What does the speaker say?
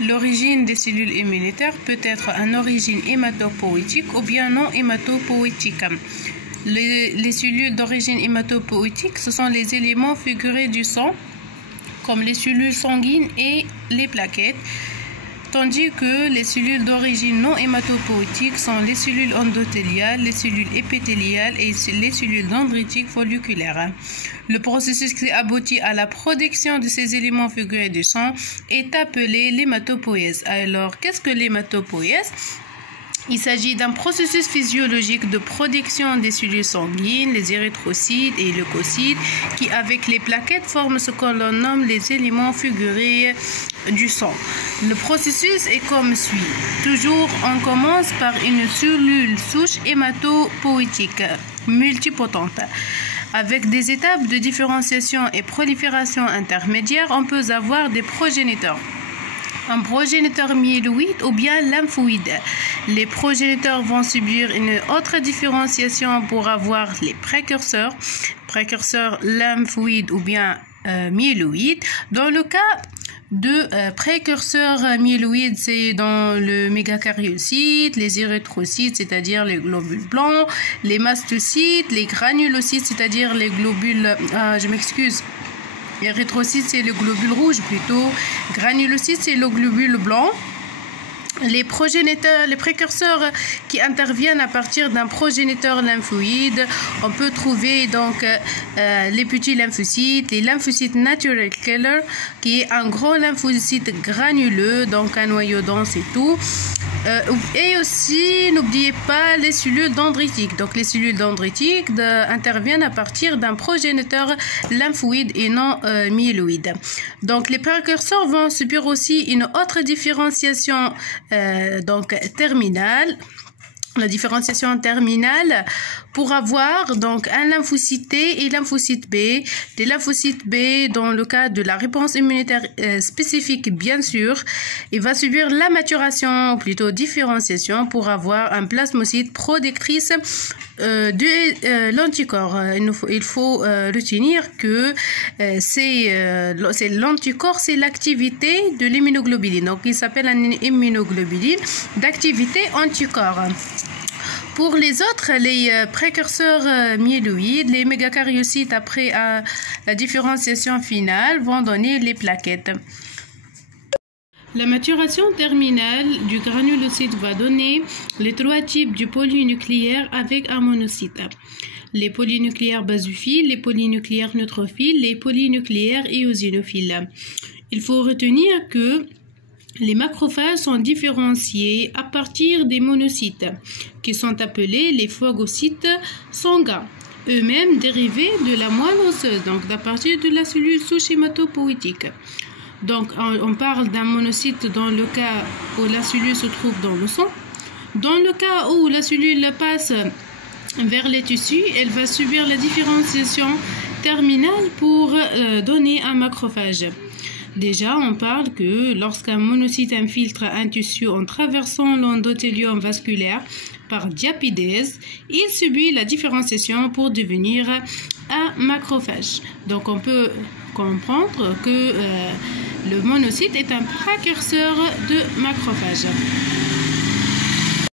L'origine des cellules immunitaires peut être en origine hématopoïétique ou bien non hématopoïétique. Les cellules d'origine hématopoïétique, ce sont les éléments figurés du sang, comme les cellules sanguines et les plaquettes, tandis que les cellules d'origine non hématopoïétique sont les cellules endothéliales, les cellules épithéliales et les cellules dendritiques folliculaires. Le processus qui aboutit à la production de ces éléments figurés du sang est appelé l'hématopoïèse. Alors, qu'est-ce que l'hématopoïèse? Il s'agit d'un processus physiologique de production des cellules sanguines, les érythrocytes et leucocytes, qui avec les plaquettes forment ce que l'on nomme les éléments figurés du sang. Le processus est comme suit. Toujours, on commence par une cellule souche hématopoïétique multipotente. Avec des étapes de différenciation et prolifération intermédiaires, on peut avoir des progéniteurs. Un progéniteur myéloïde ou bien lymphoïde. Les progéniteurs vont subir une autre différenciation pour avoir les précurseurs lymphoïdes ou bien myéloïdes. Dans le cas de précurseurs myéloïdes, c'est dans le mégakaryocyte, les érythrocytes, c'est-à-dire les globules blancs, les mastocytes, les granulocytes, c'est-à-dire les globules... Érythrocytes, c'est le globule rouge plutôt. Granulocytes, c'est le globule blanc. Les précurseurs qui interviennent à partir d'un progéniteur lymphoïde, on peut trouver donc les petits lymphocytes, les lymphocytes natural killer, qui est un gros lymphocyte granuleux, donc un noyau dense et tout. Et aussi, n'oubliez pas les cellules dendritiques. Donc, les cellules dendritiques interviennent à partir d'un progéniteur lymphoïde et non myéloïde. Donc, les précurseurs vont subir aussi une autre différenciation terminale. La différenciation terminale pour avoir donc un lymphocyte T et lymphocyte B. Des lymphocytes B, dans le cas de la réponse immunitaire spécifique, bien sûr, il va subir la maturation, ou plutôt différenciation, pour avoir un plasmocyte protectrice de l'anticorps. Il faut retenir que c'est l'anticorps, c'est l'activité de l'immunoglobuline. Donc, il s'appelle une immunoglobuline d'activité anticorps. Pour les autres, les précurseurs myéloïdes, les mégakaryocytes, après la différenciation finale, vont donner les plaquettes. La maturation terminale du granulocyte va donner les trois types du polynucléaire avec un monocyte. Les polynucléaires basophiles, les polynucléaires neutrophiles, les polynucléaires éosinophiles. Il faut retenir que les macrophages sont différenciés à partir des monocytes, qui sont appelés les phagocytes sanguins, eux-mêmes dérivés de la moelle osseuse, donc à partir de la cellule souche hématopoïétique. Donc, on parle d'un monocyte dans le cas où la cellule se trouve dans le sang. Dans le cas où la cellule passe vers les tissus, elle va subir la différenciation terminale pour donner un macrophage. Déjà, on parle que lorsqu'un monocyte infiltre un tissu en traversant l'endothélium vasculaire par diapidèse, il subit la différenciation pour devenir un macrophage. Donc, on peut comprendre que le monocyte est un précurseur de macrophage.